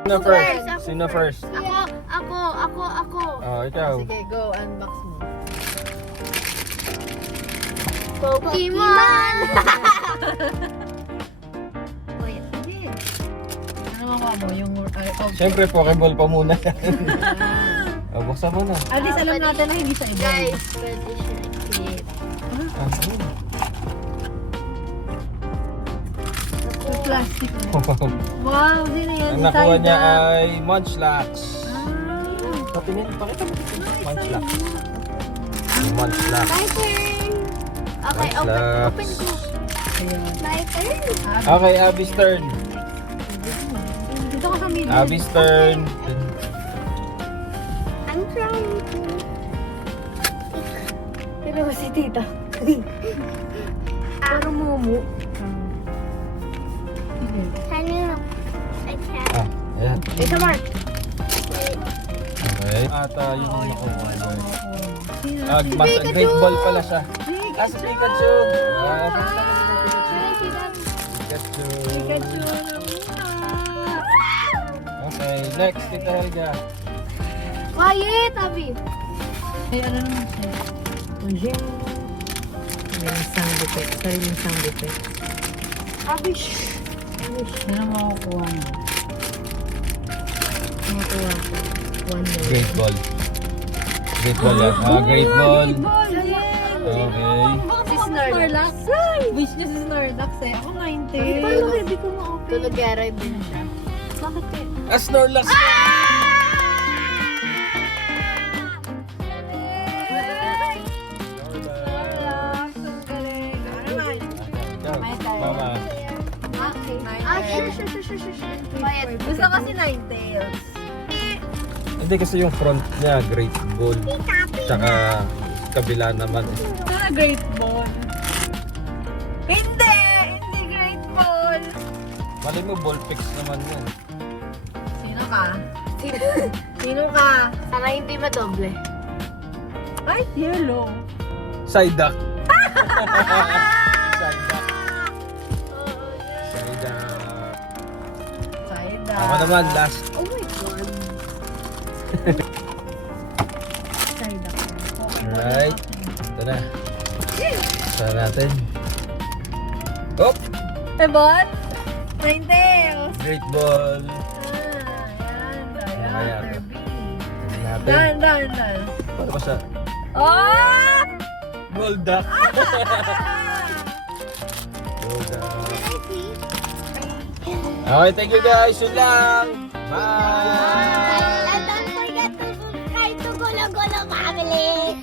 Sino first? Sino first? Ako. Oh, ikaw. Sige, go. Unbox mo. Pokemon! Ano makuha mo? Yung... Siyempre, Pokeball pa muna yan. Oh, buksan mo na. At least alam natin na hindi sa iba. Guys, pwede siya i-clip. Ah, ayun. Plastic. Wow, sino yan? Ang nakuha niya Design ay Munchlax. Ah. Patingin, pakita mo. Munchlax. Munchlax. My turn! Okay, Munchlax. open ko. Ayan. My turn! Okay, Abby's turn. Dito ka sa middle. Abby's turn. I'm trying to... Pero si tita. Parang mumu. Can you... I can't. Ah, ayan. Wait, Mark. Okay. At yung nakuha. Sino? Ah, mas great ball pala siya. Ah, si Pikachu. Ah, Pikachu. Pikachu. Okay, next, Tita Helga. Quiet, Abby. Ay, ano naman siya? Anjing. Yung sound effect. Sariling sound effect. Abby, shh. Ano makukuha mo? Makukuha ko. One more. Great ball. Great ball yan. Ah, great ball. Okay. Si Snorlax. Wish niya si Snorlax eh. Ako 90. Paano hindi ko ma-open? Ito nag-arrive din siya. Bakit eh? Ah, Snorlax. Snorlax. Ang galing. Ano naman? Mama. Sure. Quiet. Gusto kasi Ninetales. Hindi kasi yung front niya, great ball. Tsaka kabila naman. Ah, great ball. Hindi! Hindi great ball. Mali mo, ball picks naman yan. Sino ka? Sino ka? Sana hindi madoble. Ay, yellow. Psyduck. Psyduck. Psyduck. Saida. Tama naman, last. Oh my God. Saida. Alright. Ito na. Saan natin? Oh! Ebon? Ninetales. Great ball. Ah, Ayan. ayan. Kirby. Tignan natin. Dan. Paano ba siya? Oh! Golduck. Golduck. Okay, thank you guys. Yun lang. Bye! And don't forget to subscribe to Golo Golo Family.